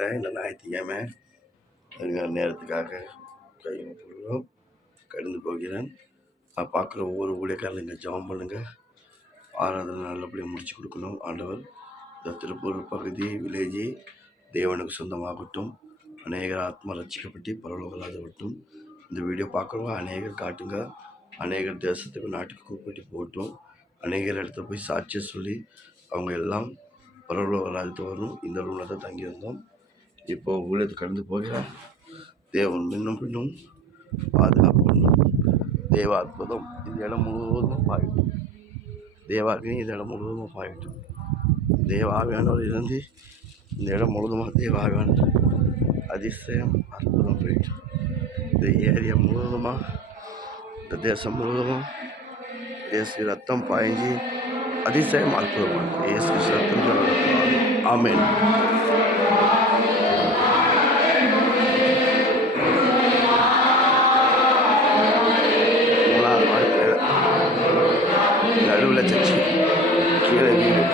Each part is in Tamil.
நேரத்தில் இந்த ஞாயிற்றுக்கிழமை நேரத்துக்காக கடந்து போகிறேன். நான் பார்க்குற ஒவ்வொரு ஊழியக்காரர்கள் இங்கே ஜெபம் பண்ணுங்கள். ஆராதனை நல்லபடியாக முடிச்சு கொடுக்கணும். ஆண்டவர் இந்த திருப்பூர் பகுதி வில்லேஜி தேவனுக்கு சொந்தமாகட்டும். அநேகர் ஆத்மா ரட்சிக்கப்பட்டு பரவலாகட்டும். இந்த வீடியோ பார்க்குறவங்க அநேகர் காட்டுங்க. அநேகர் தேசத்துக்கு நாட்டுக்கு கூப்பிட்டு போகட்டும். அநேகர் இடத்துல போய் சாட்சியை சொல்லி அவங்க எல்லாம் பரவலாகத்து வரணும். இந்த ரூமில் தான் தங்கியிருந்தோம். இப்போது ஊழியத்தை கடந்து போகிறேன். தேவன் பின்னும் பாதுகாப்பு பண்ணும். தேவ அற்புதம் இந்த இடம் முழுவதும் பாயிட்டும். தேவாகினி இந்த இடம் முழுவதும் பாயிட்டும். தேவாவியானவர் இருந்து இந்த இடம் முழுவதுமாக தேவாவியான அதிசயம் அற்புதம் போயிட்டு இந்த ஏரியா முழுவதுமாக இந்த தேசம் முழுவதும் இயேசு ரத்தம் பாய்ஞ்சி அதிசயம் அற்புதமாக இயேசு ரத்தம் சொல்லப்படும். ஆமென். நடுவில் சர்ச்சு கீழே வீடு.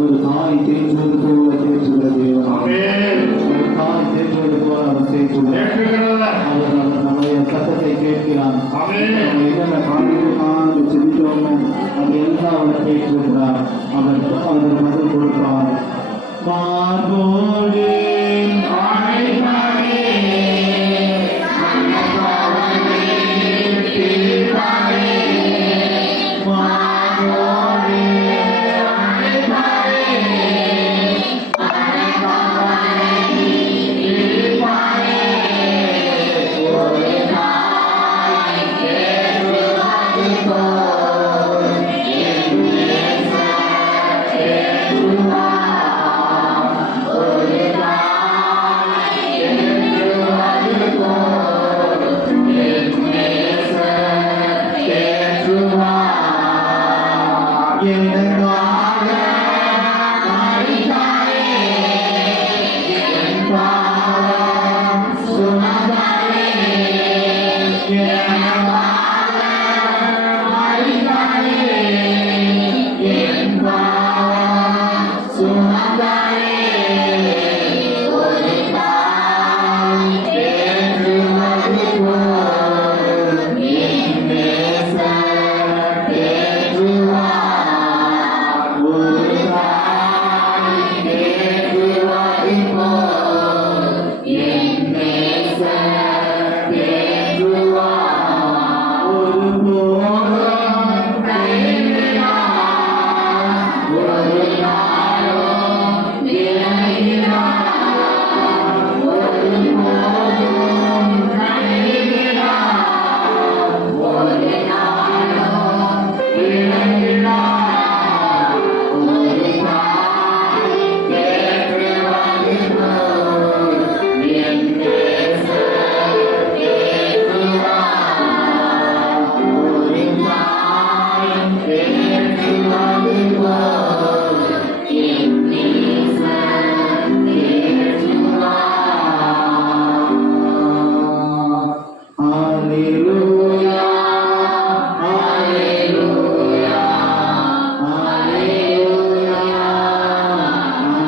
ஒரு தாய் தேற்றுவது போல தேற்றுகிறது. ஒரு தாய் தேற்றுவது போல அவர் செய்துள்ளார். அவர் நம்முடைய சத்தத்தை கேட்கிறார். என்னென்ன காரியமாக செஞ்சோமோ அது எல்லாம் அவர் கேட்டிருக்கிறார். அவர்